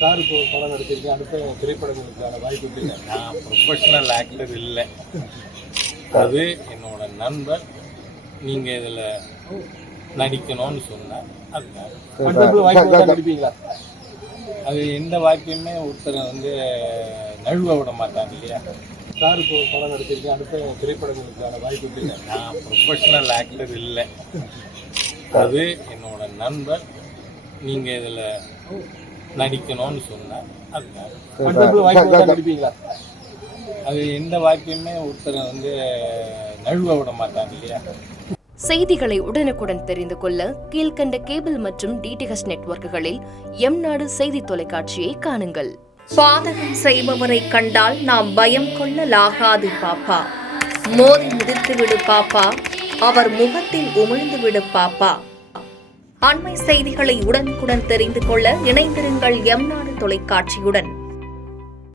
Sir இப்போ படம் நடிச்சிருக்கேன், அடுத்த திரைப்படங்களுக்கான வாய்ப்பு இல்லை. நான் ப்ரொஃபஷனல் ஆக்டர் இல்லை, அது என்னோட நண்பர். நீங்கள் இதில் நடிக்கணும்னு சொன்னார், அதுக்காக. வாய்ப்பு நடிப்பீங்களா? அது எந்த வாய்ப்பையுமே ஒருத்தரை நழுவ விட மாட்டாங்க இல்லையா. சார் இப்போ படம் நடிச்சிருக்கேன், அடுத்த திரைப்படங்களுக்கான வாய்ப்பு இல்லை. நான் ப்ரொஃபஷனல் ஆக்டர் இல்லை, அது என்னோட நண்பர். நீங்கள் இதில் நடிக்கணும்னு சொன்னார், அதுக்காக. வாய்ப்பு நடிப்பீங்களா? அது எந்த வாய்ப்பையுமே ஒருத்தரை நழுவ விட மாட்டாங்க இல்லையா. செய்திகளை உடனுக்குடன் தெரிந்து கொள்ள கீழ்கண்ட கேபிள் மற்றும் டிடிஎச் நெட்வொர்க்குகளில் எம்நாடு செய்தி தொலைக்காட்சியை காணுங்கள். பாதகம் செய்பவரை கண்டால் நாம் பயம் கொள்ளலாகாது பாப்பா. மோதி மிதித்துவிடு பாப்பா, அவர் முகத்தில் உமிழ்ந்துவிடு பாப்பா. அண்மை செய்திகளை உடனுக்குடன் தெரிந்து கொள்ள இணைந்திருங்கள் எம்நாடு தொலைக்காட்சியுடன்.